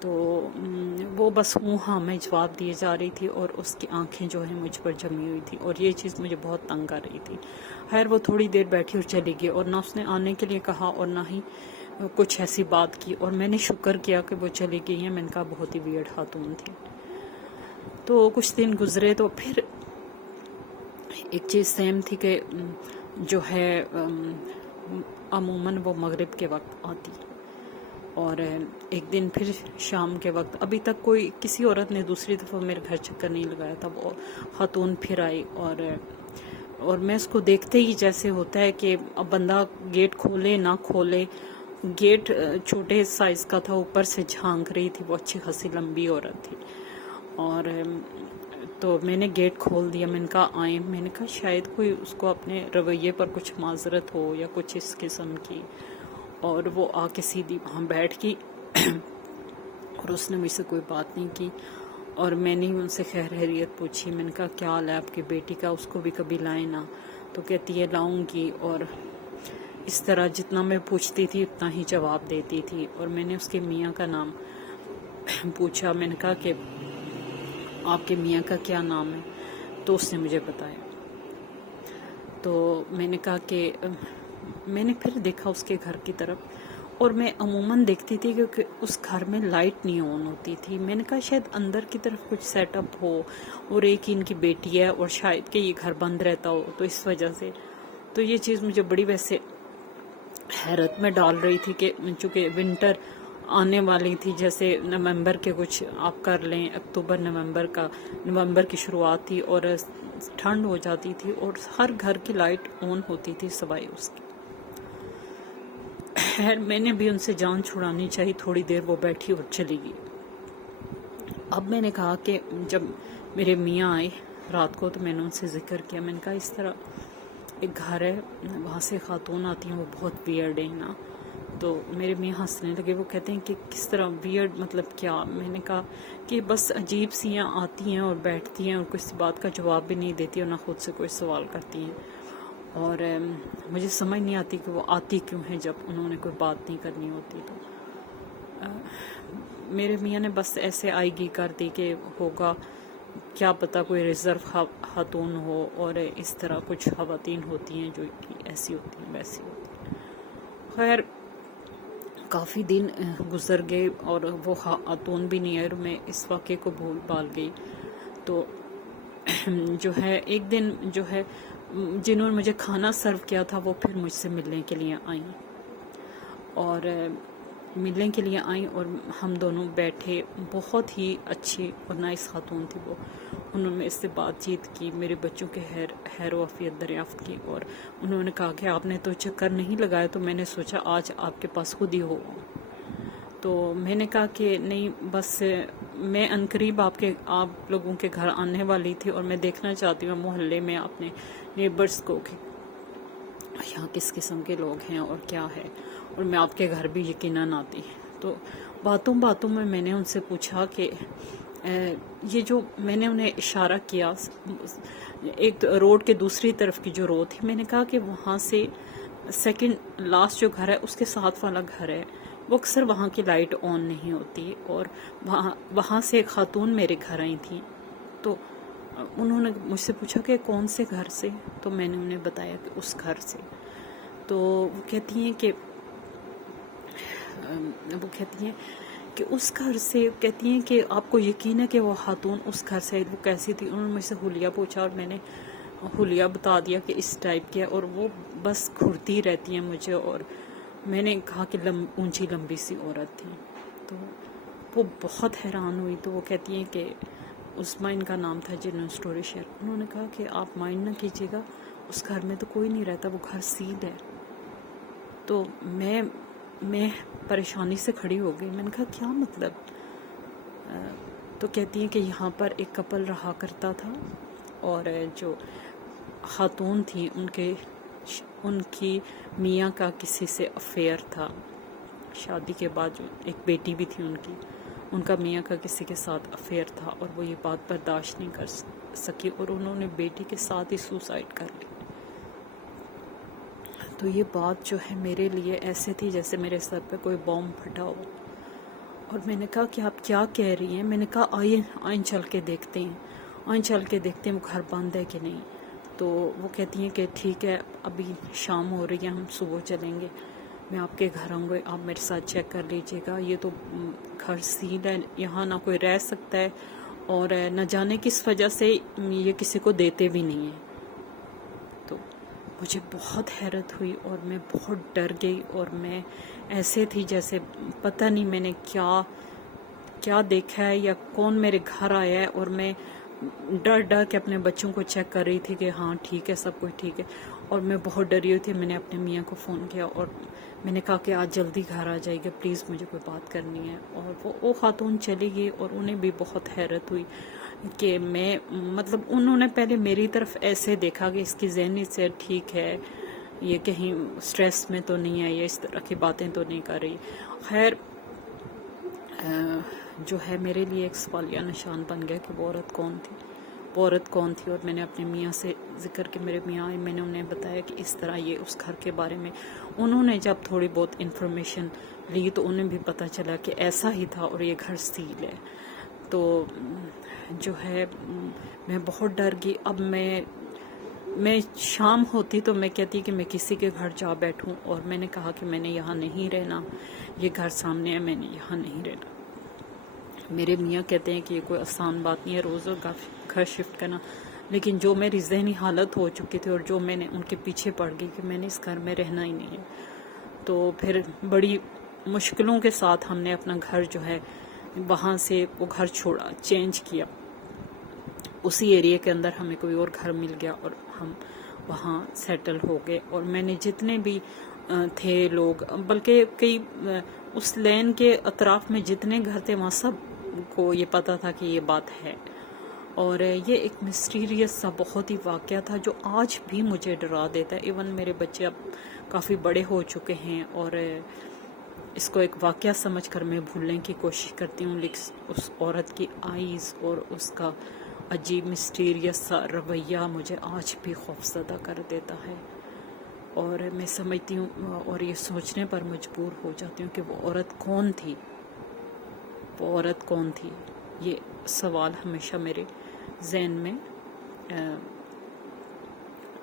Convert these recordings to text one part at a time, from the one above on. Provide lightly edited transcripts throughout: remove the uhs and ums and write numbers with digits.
تو وہ بس ہاں میں جواب دیے جا رہی تھی اور اس کی آنکھیں جو ہیں مجھ پر جمی ہوئی تھی، اور یہ چیز مجھے بہت تنگ کر رہی تھی. خیر وہ تھوڑی دیر بیٹھی اور چلی گئی، اور نہ اس نے آنے کے لیے کہا اور نہ ہی کچھ ایسی بات کی، اور میں نے شکر کیا کہ وہ چلی گئی ہیں. میں نے کہا بہت ہی ویئرڈ خاتون تھی. تو کچھ دن گزرے تو پھر ایک چیز سیم تھی کہ جو ہے عموماً وہ مغرب کے وقت آتی، اور ایک دن پھر شام کے وقت، ابھی تک کوئی کسی عورت نے دوسری دفعہ میرے گھر چکر نہیں لگایا تھا، وہ خاتون پھر آئی. اور میں اس کو دیکھتے ہی جیسے ہوتا ہے کہ اب بندہ گیٹ کھولے نہ کھولے، گیٹ چھوٹے سائز کا تھا، اوپر سے جھانک رہی تھی، وہ اچھی خاصی لمبی عورت تھی. اور تو میں نے گیٹ کھول دیا. میں نے کہا آئیں. میں نے کہا شاید کوئی اس کو اپنے رویے پر کچھ معذرت ہو یا کچھ اس قسم کی. اور وہ آ کے سیدھی وہاں بیٹھ گئی اور اس نے مجھ سے کوئی بات نہیں کی، اور میں نے ان سے خیر خیریت پوچھی. میں نے کہا کیا حال ہے آپ کی بیٹی کا، اس کو بھی کبھی لائیں نا. تو کہتی ہے لاؤں گی، اور اس طرح جتنا میں پوچھتی تھی اتنا ہی جواب دیتی تھی. اور میں نے اس کے میاں کا نام پوچھا. میں نے کہا کہ آپ کے میاں کا کیا نام ہے؟ تو اس نے مجھے بتایا. تو میں نے کہا کہ میں نے پھر دیکھا اس کے گھر کی طرف، اور میں عموماً دیکھتی تھی کہ اس گھر میں لائٹ نہیں آن ہوتی تھی. میں نے کہا شاید اندر کی طرف کچھ سیٹ اپ ہو، اور ایک ان کی بیٹی ہے، اور شاید کہ یہ گھر بند رہتا ہو تو اس وجہ سے. تو یہ چیز مجھے بڑی ویسے حیرت میں ڈال رہی تھی کہ چونکہ ونٹر آنے والی تھی، جیسے نومبر کے کچھ آپ کر لیں، اکتوبر نومبر کی شروعات تھی، اور ٹھنڈ ہو جاتی تھی، اور ہر گھر کی لائٹ آن ہوتی تھی سوائے اس کی. خیر میں نے بھی ان سے جان چھڑانی چاہی. تھوڑی دیر وہ بیٹھی اور چلی گئی. اب میں نے کہا کہ جب میرے میاں آئے رات کو تو میں نے ان سے ذکر کیا. میں نے کہا اس طرح ایک گھر ہے، وہاں سے خاتون آتی ہیں، وہ بہت ویئرڈ ہیں نا. تو میرے میاں ہنسنے لگے. وہ کہتے ہیں کہ کس طرح ویئرڈ، مطلب کیا؟ میں نے کہا کہ بس عجیب سی آتی ہیں اور بیٹھتی ہیں اور کسی بات کا جواب بھی نہیں دیتی اور نہ خود سے کوئی سوال کرتی ہیں. اور مجھے سمجھ نہیں آتی کہ وہ آتی کیوں ہیں جب انہوں نے کوئی بات نہیں کرنی ہوتی. تو میرے میاں نے بس ایسے آئی گی کر دی کہ ہوگا کیا پتہ کوئی ریزرو خاتون ہو، اور اس طرح کچھ خواتین ہوتی ہیں جو ایسی ہوتی ہیں ویسی ہوتی ہیں. خیر کافی دن گزر گئے اور وہ خاتون بھی نہیں آئی، اور میں اس واقعے کو بھول بھال گئی. تو جو ہے ایک دن جو ہے جنہوں نے مجھے کھانا سرو کیا تھا وہ پھر مجھ سے ملنے کے لیے آئیں، اور ملنے کے لیے آئیں، اور ہم دونوں بیٹھے. بہت ہی اچھی اور نائس خاتون تھی وہ. انہوں نے اس سے بات چیت کی، میرے بچوں کے خیر و عافیت دریافت کی، اور انہوں نے کہا کہ آپ نے تو چکر نہیں لگایا، تو میں نے سوچا آج آپ کے پاس خود ہی ہو. تو میں نے کہا کہ نہیں، بس میں عنقریب آپ لوگوں کے گھر آنے والی تھی، اور میں دیکھنا چاہتی ہوں محلے میں اپنے نیبرز کو کہ یہاں کس قسم کے لوگ ہیں اور کیا ہے، اور میں آپ کے گھر بھی یقیناً آتی. تو باتوں میں نے ان سے پوچھا کہ یہ جو میں نے انہیں اشارہ کیا ایک روڈ کے دوسری طرف کی جو روڈ تھی، میں نے کہا کہ وہاں سے سیکنڈ لاسٹ جو گھر ہے اس کے ساتھ والا گھر ہے، وہ اکثر وہاں کی لائٹ آن نہیں ہوتی، اور وہاں سے ایک خاتون میرے گھر آئی تھی. تو انہوں نے مجھ سے پوچھا کہ کون سے گھر سے؟ تو میں نے انہیں بتایا کہ اس گھر سے. تو وہ کہتی ہیں کہ اس گھر سے، کہتی ہیں کہ آپ کو یقین ہے کہ وہ خاتون اس گھر سے، وہ کیسی تھی؟ انہوں نے مجھ سے حلیہ پوچھا، اور میں نے حلیہ بتا دیا کہ اس ٹائپ کی ہے، اور وہ بس گھرتی رہتی ہیں مجھے. اور میں نے کہا کہ اونچی لمبی سی عورت تھی. تو وہ بہت حیران ہوئی. تو وہ کہتی ہیں کہ عثمہ ان کا نام تھا جنہوں نے سٹوری شیئر. انہوں نے کہا کہ آپ مائنڈ نہ کیجیے گا، اس گھر میں تو کوئی نہیں رہتا، وہ گھر سیل ہے. تو میں پریشانی سے کھڑی ہو گئی. میں نے کہا کیا مطلب؟ تو کہتی ہیں کہ یہاں پر ایک کپل رہا کرتا تھا، اور جو خاتون تھی ان کی میاں کا کسی سے افیئر تھا. شادی کے بعد جو ایک بیٹی بھی تھی ان کا میاں کا کسی کے ساتھ افیئر تھا، اور وہ یہ بات برداشت نہیں کر سکی، اور انہوں نے بیٹی کے ساتھ ہی سوسائڈ کر لی. تو یہ بات جو ہے میرے لیے ایسے تھی جیسے میرے سر پہ کوئی بام پھٹا ہو. اور میں نے کہا کہ آپ کیا کہہ رہی ہیں؟ میں نے کہا آئیں چل کے دیکھتے ہیں، آئیں چل کے دیکھتے ہیں وہ گھر بند ہے کہ نہیں۔ تو وہ کہتی ہیں کہ ٹھیک ہے، ابھی شام ہو رہی ہے، ہم صبح چلیں گے، میں آپ کے گھر آؤں گا، آپ میرے ساتھ چیک کر لیجیے گا، یہ تو گھر سیل ہے، یہاں نہ کوئی رہ سکتا ہے، اور نہ جانے کس وجہ سے یہ کسی کو دیتے بھی نہیں ہیں۔ تو مجھے بہت حیرت ہوئی اور میں بہت ڈر گئی، اور میں ایسے تھی جیسے پتہ نہیں میں نے کیا دیکھا ہے یا کون میرے گھر آیا ہے، اور میں ڈر ڈر کے اپنے بچوں کو چیک کر رہی تھی کہ ہاں ٹھیک ہے، سب کچھ ٹھیک ہے، اور میں بہت ڈری ہوئی تھی۔ میں نے اپنے میاں کو فون کیا اور میں نے کہا کہ آج جلدی گھر آ جائے گا پلیز، مجھے کوئی بات کرنی ہے۔ اور وہ خاتون چلی گئی، اور انہیں بھی بہت حیرت ہوئی کہ میں مطلب انہوں نے پہلے میری طرف ایسے دیکھا کہ اس کی ذہنی سے ٹھیک ہے، یہ کہیں سٹریس میں تو نہیں ہے، یہ اس طرح کی باتیں تو نہیں کر رہی۔ خیر جو ہے میرے لیے ایک سوالیہ نشان بن گیا کہ وہ عورت کون تھی، اور میں نے اپنے میاں سے ذکر کہ میرے میاں آئے، میں نے انہیں بتایا کہ اس طرح یہ اس گھر کے بارے میں، انہوں نے جب تھوڑی بہت انفارمیشن لی تو انہیں بھی پتہ چلا کہ ایسا ہی تھا اور یہ گھر سیل ہے۔ تو جو ہے میں بہت ڈر گئی۔ اب میں شام ہوتی تو میں کہتی کہ میں کسی کے گھر جا بیٹھوں، اور میں نے کہا کہ میں نے یہاں نہیں رہنا، یہ گھر سامنے ہے، میں نے یہاں نہیں رہنا۔ میرے میاں کہتے ہیں کہ یہ کوئی آسان بات نہیں ہے روز گھر شفٹ کرنا، لیکن جو میری ذہنی حالت ہو چکی تھی اور جو میں نے ان کے پیچھے پڑ گئی کہ میں نے اس گھر میں رہنا ہی نہیں ہے، تو پھر بڑی مشکلوں کے ساتھ ہم نے اپنا گھر جو ہے وہاں سے وہ گھر چھوڑا، چینج کیا، اسی ایریے کے اندر ہمیں کوئی اور گھر مل گیا اور ہم وہاں سیٹل ہو گئے۔ اور میں نے جتنے بھی تھے لوگ، بلکہ کئی اس لین کے اطراف میں جتنے گھر تھے وہاں سب کو یہ پتا تھا کہ یہ بات ہے، اور یہ ایک مسٹیریس سا بہت ہی واقعہ تھا جو آج بھی مجھے ڈرا دیتا ہے۔ ایون میرے بچے اب کافی بڑے ہو چکے ہیں اور اس کو ایک واقعہ سمجھ کر میں بھولنے کی کوشش کرتی ہوں، لیکن اس عورت کی آئیز اور اس کا عجیب مسٹیریس سا رویہ مجھے آج بھی خوفزدہ کر دیتا ہے، اور میں سمجھتی ہوں اور یہ سوچنے پر مجبور ہو جاتی ہوں کہ وہ عورت کون تھی۔ یہ سوال ہمیشہ میرے ذہن میں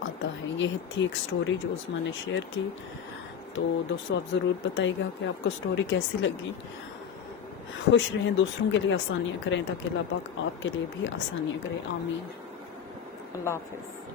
آتا ہے۔ یہ تھی ایک سٹوری جو عظمیٰ نے شیئر کی۔ تو دوستو آپ ضرور بتائیے گا کہ آپ کو سٹوری کیسی لگی۔ خوش رہیں، دوسروں کے لیے آسانیاں کریں تاکہ اللہ پاک آپ کے لیے بھی آسانیاں کرے۔ آمین۔ اللہ حافظ۔